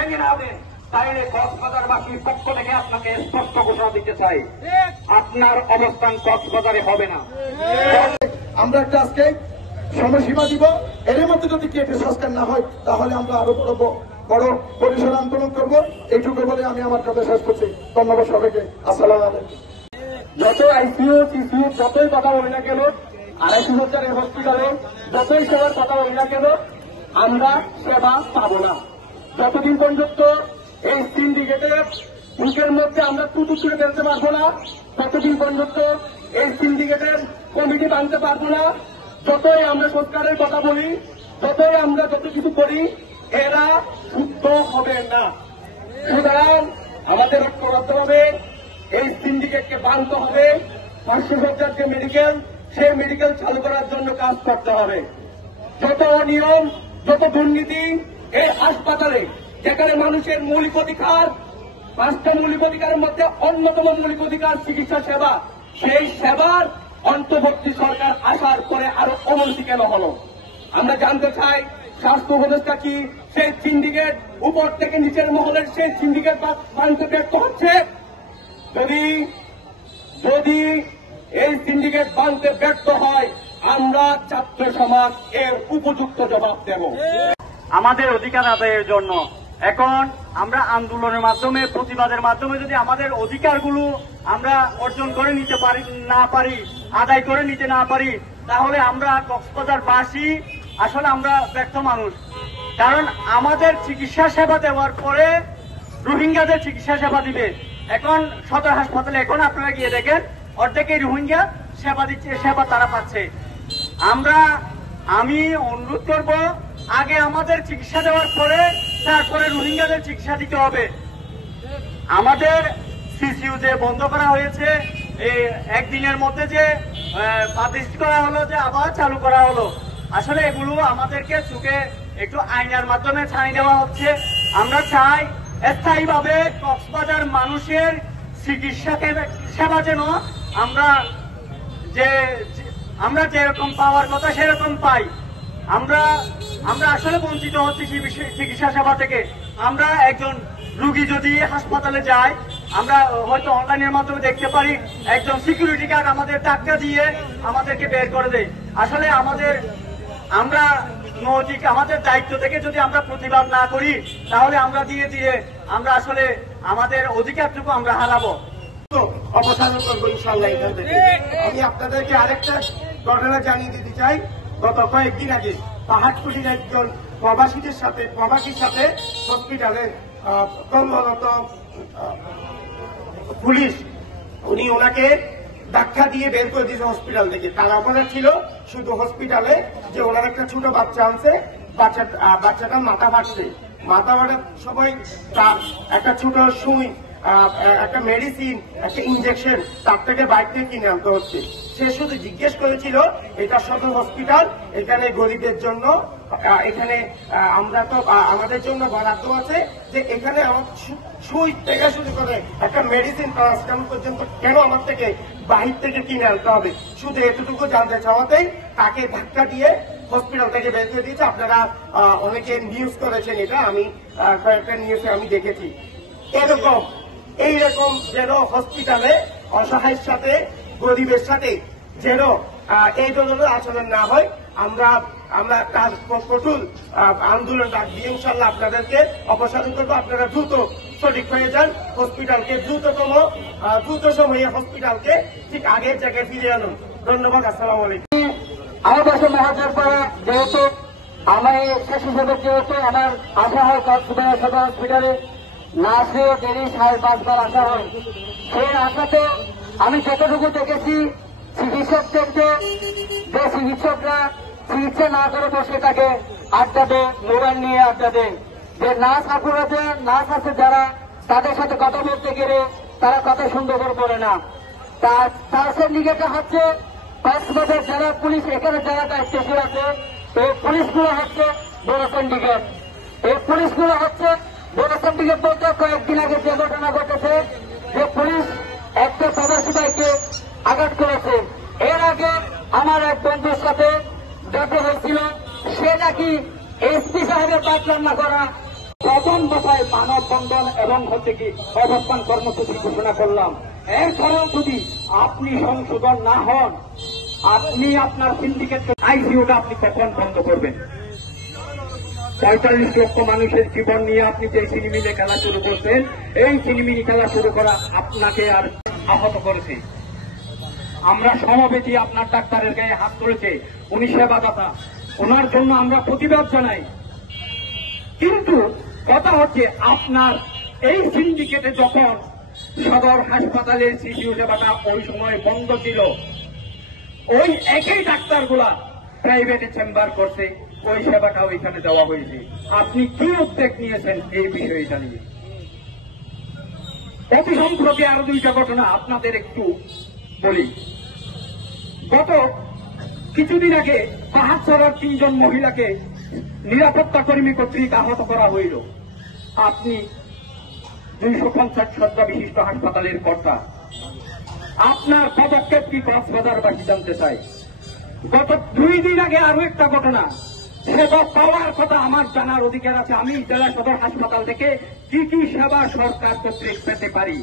ভেঙে না দেন, তাইলে কক্সবাজারবাসীর পক্ষ থেকে আপনাকে স্পষ্ট ঘোষণা দিতে চাই, আপনার অবস্থান কক্সবাজারে হবে না। আমরা একটা আজকে সময়সীমা দিব, এর মধ্যে যদি কেটে সংস্কার না হয় তাহলে আমরা আরো বড় পরিসর আন্দোলন করবো। এইটুকু বলে আমি আমার কথা শেষ করছি। ধন্যবাদ সবাইকে। আসসালামু আলাইকুম। যত আইসিইউ সিসিইউ যতই কথা বলি না কেন, 250 হাজারের হসপিটালে যতই সেবার কথা বলি না কেন, আমরা সেবা পাবো না। যতদিন পর্যন্ত এই সিন্ডিকেটের বুকের মধ্যে আমরা টুটু করে ফেলতে পারবো না, ততদিন পর্যন্ত এই সিন্ডিকেটের কমিটি বানতে পারবো না। যতই আমরা সরকারের কথা বলি, যতই আমরা যত কিছু করি, এরা শুদ্ধ হবে না। সুতরাং আমাদের ঐক্যবদ্ধভাবে এই সিন্ডিকেটকে বানতে হবে। 500 হাজার যে মেডিকেল, সেই মেডিকেল চালু করার জন্য কাজ করতে হবে। যত অনিয়ম, যত দুর্নীতি এই হাসপাতালে, যেখানে মানুষের মৌলিক অধিকার, 5টা মৌলিক অধিকারের মধ্যে অন্যতম মৌলিক অধিকার চিকিৎসা সেবা, সেই সেবার অন্তর্বর্তী সরকার আসার পরে আরো অবনতি কেন হলো? আমরা জানতে চাই স্বাস্থ্য উপদেষ্টা কি সেই সিন্ডিকেট উপর থেকে নিচের মহলের সেই সিন্ডিকেট বানতে ব্যর্থ হচ্ছে? যদি এই সিন্ডিকেট বানতে ব্যর্থ হয়, আমরা ছাত্র সমাজ এর উপযুক্ত জবাব দেব। আমাদের অধিকার আদায়ের জন্য এখন আমরা আন্দোলনের মাধ্যমে, প্রতিবাদের মাধ্যমে যদি আমাদের অধিকারগুলো আমরা অর্জন করে নিতে না পারি, আদায় করে নিতে না পারি, তাহলে আমরা কক্সবাজারবাসী আসলে আমরা ব্যর্থ মানুষ। কারণ আমাদের চিকিৎসা সেবা দেওয়ার পরে রোহিঙ্গাদের চিকিৎসা সেবা দিবে। এখন সদর হাসপাতালে এখন আপনারা গিয়ে দেখেন অর্ধেকই রোহিঙ্গা সেবা তারা পাচ্ছে। আমি অনুরোধ করব, আগে আমাদের চিকিৎসা দেওয়ার পরে তারপরে রোহিঙ্গাদের চিকিৎসা দিতে হবে। আমাদের সিসিইউ যে বন্ধ করা হয়েছে, এই একদিনের মধ্যে যে বাতিল করা হলো, যে আবার চালু করা হলো, আসলে এগুলো আমাদেরকে চোখে একটু আইনের মাধ্যমে ছাড়িয়ে দেওয়া হচ্ছে। আমরা চাই স্থায়ীভাবে কক্সবাজার মানুষের চিকিৎসা সেবা যেন আমরা যেরকম পাওয়ার কথা সেরকম পাই। আমরা আসলে বঞ্চিত হচ্ছি চিকিৎসা সেবা থেকে। আমরা একজন রুগী যদি হাসপাতালে যায়, আমরা হয়তো অনলাইনের মাধ্যমে দেখতে পারি একজন সিকিউরিটি গার্ড আমাদের টাকা দিয়ে আমাদেরকে বের করে দেয়। আসলে আমাদের দায়িত্ব থেকে যদি আমরা প্রতিবাদ না করি, তাহলে আমরা ধীরে ধীরে আমরা আসলে আমাদের অধিকারটুকু আমরা হারাবো। অপসারণ করবো ইনশাল্লাহ এখান থেকে। আমি আপনাদেরকে আরেকটা ঘটনা জানিয়ে দিতে চাই। গত কয়েকদিন আগে পাহাড়টুলির একজন প্রবাসীর সাথে হসপিটালে কর্মরত পুলিশ, উনি ওনাকে ধাক্কা দিয়ে বের করে দিয়েছে হসপিটাল থেকে। তার অপরাধ ছিল শুধু হসপিটালে যে ওনার একটা ছোট বাচ্চা আনছে, বাচ্চাটার মাথা ফাটছে। মাথা ফাটার সময় তার একটা ছোট সুই, একটা মেডিসিন, একটা ইনজেকশন তার থেকে বাইরে থেকে কিনে আনতে হচ্ছে। সে শুধু জিজ্ঞেস করেছিল এটা সদর হসপিটাল, এখানে গরিবদের জন্য, এখানে আমরা তো আমাদের জন্য বরাদ্দ আছে, যে এখানে আমার সুই থেকে শুরু করে একটা মেডিসিন প্যারাসিটামল পর্যন্ত কেন আমার থেকে বাহির থেকে কিনে আনতে হবে? শুধু এতটুকু জানতে চাওয়াতেই তাকে ধাক্কা দিয়ে হসপিটাল থেকে বের করে দিয়েছে। আপনারা অনেকে নিউজ করেছেন, এটা আমি কয়েকটা নিউজে আমি দেখেছি। এইরকম যেন হসপিটালে অসহায়ের সাথে, গরিবের সাথে যেন এই ধরনের আচরণ না হয়, আমরা তার কঠোর আন্দোলন ডাক দিয়ে ইনশাল্লাহ আপনাদেরকে অপসারণ করবো। আপনারা দ্রুত সঠিক হয়ে যান, হসপিটালকে দ্রুত সময়ে হসপিটালকে ঠিক আগের জায়গায় ফিরে আনুন। ধন্যবাদ। আসসালামু আলাইকুম। আমার পাশে মহাজের পরে যেহেতু আমি শেষ হিসেবে যেহেতু আমার আসা হয় কক্সবাজার সদর হসপিটালে, না আসলেও দেরি 5.5 বার আসা হয়। সেই আশাতে আমি যতটুকু দেখেছি চিকিৎসকদেরকে, যে চিকিৎসকরা চিকিৎসা না করে বসে থাকে, আড্ডা দেয়, মোবাইল নিয়ে আড্ডা দেয়। যে নার্স আছে যারা, তাদের সাথে কথা বলতে গেলে তারা কথা সুন্দর করে বলে না। তার সিন্ডিকেটটা হচ্ছে কক্সবাজার জেলা পুলিশ, এখানে যারা দায়িত্বশীল আছে, এই পুলিশগুলো হচ্ছে বড় সিন্ডিকেট। এই পুলিশগুলো হচ্ছে বড় সিন্ডিকেট বলতে কয়েকদিন আগে যে ঘটনা ঘটেছে, যে পুলিশ একটা প্রবাসী ভাইকে আঘাত করেছে। এর আগে আমার এক বন্ধুর সাথে দেখা হয়েছিল, সে নাকি এসপি সাহেবের পাট রান্না করা প্রথম দফায় মানববন্ধন এবং হচ্ছে কি অবস্থান কর্মসূচি ঘোষণা করলাম। এরপরেও যদি আপনি সংশোধন না হন, আপনি আপনার সিন্ডিকেট আইসিইউটা আপনি কখন বন্ধ করবেন? 45 লক্ষ মানুষের জীবন নিয়ে আপনি যে সিনেমিনে খেলা শুরু করছেন, এই সিনেমিনি খেলা শুরু করা আপনাকে আর আহত করেছে। আমরা সমবেতী আপনার ডাক্তারের গায়ে হাত তুলেছে, উনি সেবাদাতা, ওনার জন্য আমরা প্রতিবাদ জানাই। কিন্তু কথা হচ্ছে আপনার এই সিন্ডিকেটে যখন সদর হাসপাতালের সিসিউ সেবাটা ওই সময় বন্ধ ছিল, ওই একই ডাক্তারগুলা প্রাইভেটে চেম্বার করছে, ওই সেবাটা ওইখানে দেওয়া হয়েছে। আপনি কি উদ্যোগ নিয়েছেন এই বিষয়টা নিয়ে? অতি সম্প্রতি আরো দুইটা ঘটনা আপনাদের একটু বলি। গত কিছুদিন আগে পাহাড়ছড়ার 3 জন মহিলাকে নিরাপত্তা কর্মী কর্তৃক আহত করা হইল। আপনি 250 শয্যা বিশিষ্ট হাসপাতালের কর্তা, আপনার পদক্ষেপ কি কক্সবাজারবাসী জানতে চাই। গত 2 দিন আগে আরো একটা ঘটনা, সেবা পাওয়ার কথা আমার জানার অধিকার আছে। আমি জেলা সদর হাসপাতাল থেকে কি কি সেবা সরকার কর্তৃক পেতে পারি।